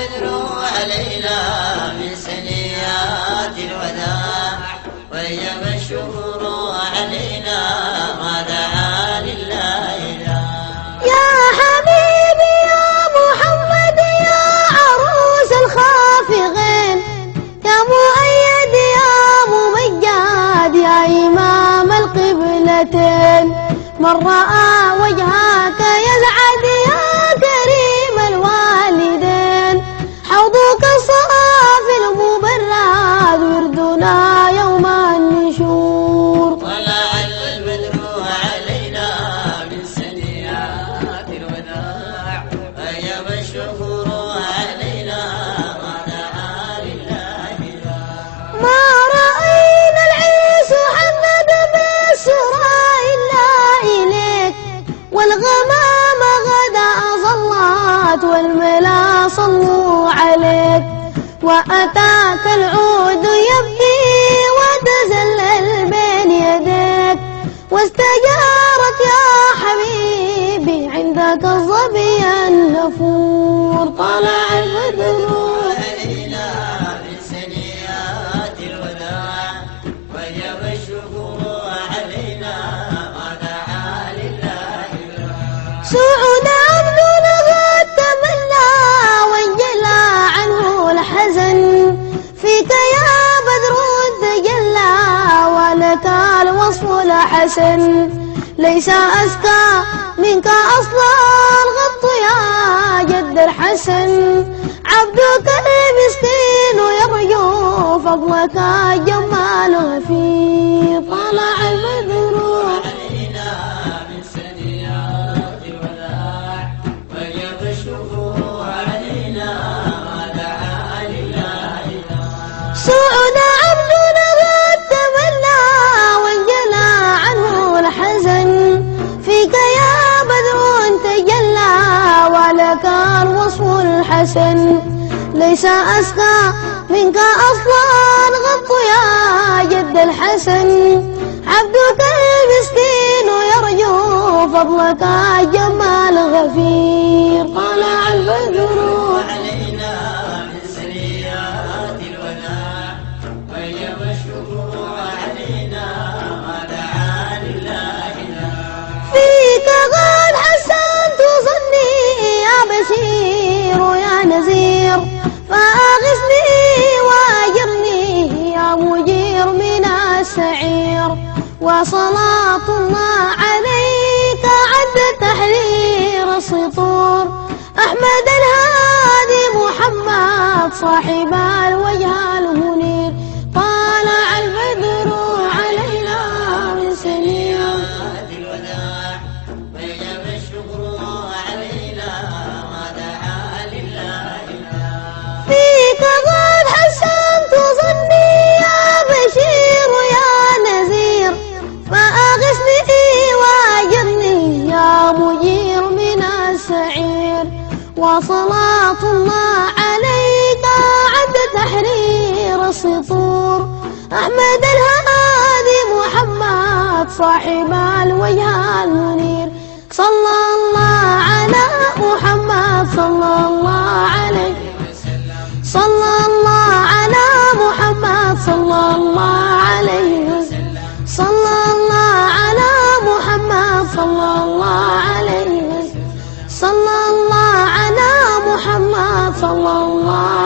البدر علينا من سنيات الوداع ويم الشهور علينا ما دعا لله يا حبيبي يا محمد يا عروس الخافقين يا مؤيد يا ممجد يا إمام القبلتين من رأى وجهك يسعد يا كريم الوالدين حوضك صافي المبرد وردنا يوم النشور طلع البدر علينا من سنيات الوداع ويم الشهور علينا ما دعا لله ما رأينا العيس حمد بالسرى إلا إليك والغمام غدا ظلت والملا صلوا عليك وأتاك العود يبكي وتزلل بين يديك واستجارت يا حبيبي عندك الظبي النفور طلع البدر علينا من سنيات الوداع ويم الشهور علينا ما دعا لله سعود عبدنا قد تمنى وانجلى عنه الحزن فيك يا بدر تجلى ولك الوصف الحسن ليس أزكى منك أصلا الغط يا جد الحسن عبدك المسكين يرجو فضلك جمال غفير طلع البدر علينا من سنيات الوداع ويم الشهور علينا ما دعا لله سعود عبدنا قد تمنى وانجلى عنه الحزن فيك يا بدر تجلى ولك الوصف الحسن ليس أسقى منك أصلا غط يا جد الحسن عبدك المسكين يرجو فضلك جمال غفير طلع البدر علينا من سنيات الوداع ويم الشهور علينا ما دعا لله فيك قد حسنت ظني يا بشير يا نذير فأغثني وأجرني يا مجير من السعير وصلاة الله عليك عد تحرير السطور أحمد الهادي محمد صاحب الوجه المنير طالع البدر علينا من سنيات الوداع ويم الشهور علينا ما دعا لله فيك قد حسنت ظني يا بشير يا نذير فأغثني وأجرني يا مجير من السعير وصلاة الله عليك عد تحرير السطور أحمد الهادي محمد صاحب الوجه المنير صلى الله على محمد صلى الله عليه صلى الله على محمد صلى الله عليه وسلم صلى الله على محمد صلى الله عليه وسلم صلى الله على محمد صلى الله